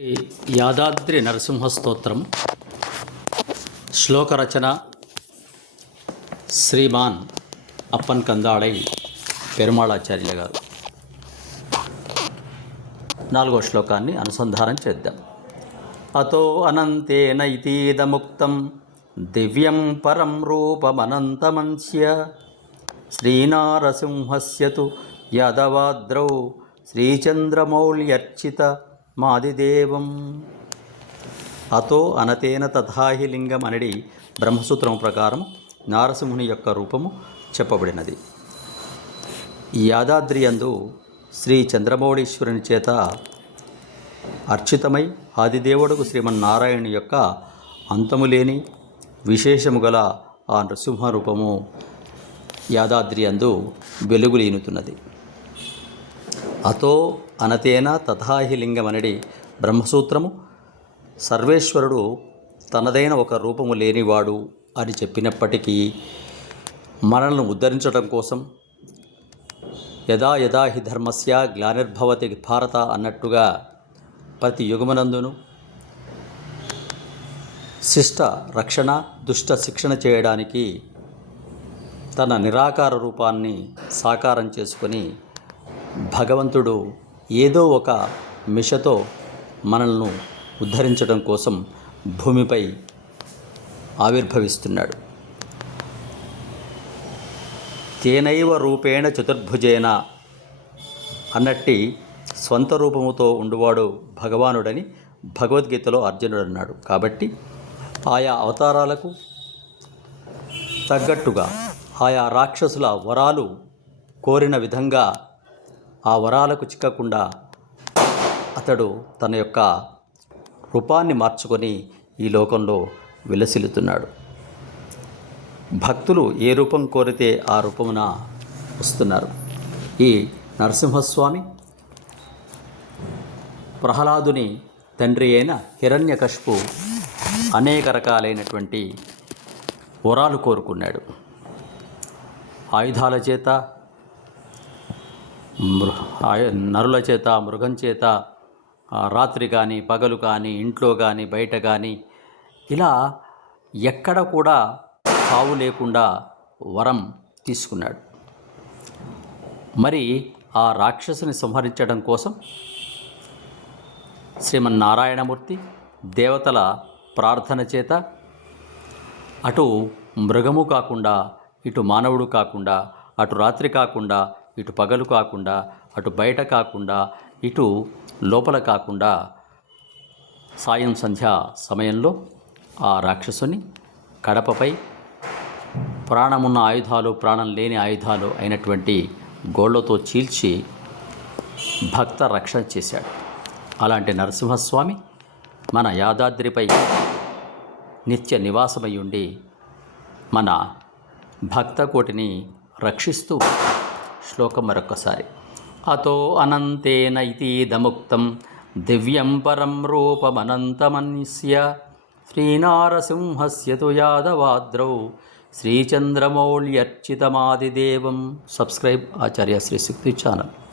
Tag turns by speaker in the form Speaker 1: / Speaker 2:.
Speaker 1: ఈ యాదాద్రి నరసింహ స్తోత్రం శ్లోక రచన శ్రీమాన్ అప్పన్ కందాడై పెరుమాళాచార్య గారు. నాలుగో శ్లోకాన్ని అనుసంధానం చేద్దాం. అతో అనంతేన ఇతీదముక్తం దివ్యం పరం రూపమనంతమంస్య శ్రీనారసింహస్య తు యాదవాద్రౌ శ్రీచంద్రమౌళ్యర్చిత మాదిదేవం అతో అనతేన తథాహి లింగం అనడి బ్రహ్మసూత్రం ప్రకారం నారసింహుని యొక్క రూపము చెప్పబడినది. యాదాద్రియందు యాదాద్రి శ్రీ చంద్రమౌళీశ్వరుని చేత అర్చితమై ఆదిదేవుడుకు శ్రీమన్నారాయణుని యొక్క అంతము లేని విశేషము గల ఆ నృసింహ రూపము యాదాద్రి అందు వెలుగులీనుతున్నది. అతో అనతేన తథాహి లింగమనడి బ్రహ్మసూత్రము. సర్వేశ్వరుడు తనదైన ఒక రూపము లేనివాడు అని చెప్పినప్పటికీ మనల్ని ఉద్ధరించడం కోసం యదా యదా హి ధర్మస్య గ్లానిర్భవతి భారత అన్నట్టుగా ప్రతి యుగమునందును శిష్ట రక్షణ దుష్ట శిక్షణ చేయడానికి తన నిరాకార రూపాన్ని సాకారం చేసుకొని భగవంతుడు ఏదో ఒక మిషతో మనల్ని ఉద్ధరించడం కోసం భూమిపై ఆవిర్భవిస్తున్నాడు. తేనైవ రూపేణ చతుర్భుజేన అన్నట్టి స్వంత రూపముతో ఉండువాడు భగవానుడని భగవద్గీతలో అర్జునుడు అన్నాడు. కాబట్టి ఆయా అవతారాలకు తగ్గట్టుగా ఆయా రాక్షసుల వరాలు కోరిన విధంగా ఆ వరాలకు చిక్కకుండా అతడు తన యొక్క రూపాన్ని మార్చుకొని ఈ లోకంలో విలసిల్లుతున్నాడు. భక్తులు ఏ రూపం కోరితే ఆ రూపమున వస్తున్నారు. ఈ నరసింహస్వామి ప్రహ్లాదుని తండ్రి అయిన హిరణ్యకశిపు అనేక రకాలైనటువంటి వరాలు కోరుకున్నాడు. ఆయుధాల చేత నరుల చేత మృగం చేత రాత్రి కానీ పగలు కానీ ఇంట్లో కానీ బయట కానీ ఇలా ఎక్కడ కూడా తావు లేకుండా వరం తీసుకున్నాడు. మరి ఆ రాక్షసుని సంహరించడం కోసం శ్రీమన్నారాయణమూర్తి దేవతల ప్రార్థన చేత అటు మృగము కాకుండా ఇటు మానవుడు కాకుండా అటు రాత్రి కాకుండా ఇటు పగలు కాకుండా అటు బయట కాకుండా ఇటు లోపల కాకుండా సాయం సంధ్య సమయంలో ఆ రాక్షసుని కడపపై ప్రాణమున్న ఆయుధాలు ప్రాణం లేని ఆయుధాలు అయినటువంటి గోళ్ళతో చీల్చి భక్త రక్షణ చేశాడు. అలాంటి నరసింహస్వామి మన యాదాద్రిపై నిత్య నివాసమై ఉండి మన భక్త కోటిని రక్షిస్తూ శ్లోకం మరొకసారి అతో అనంతేన ఇతీదముక్తం దివ్యం పరం రూపమనంతమన్యస్య శ్రీనారసింహస్య తు యాదవాద్రౌ శ్రీచంద్రమౌళ్యర్చితమాదిదేవం. Subscribe Acharya Shri Shakti channel.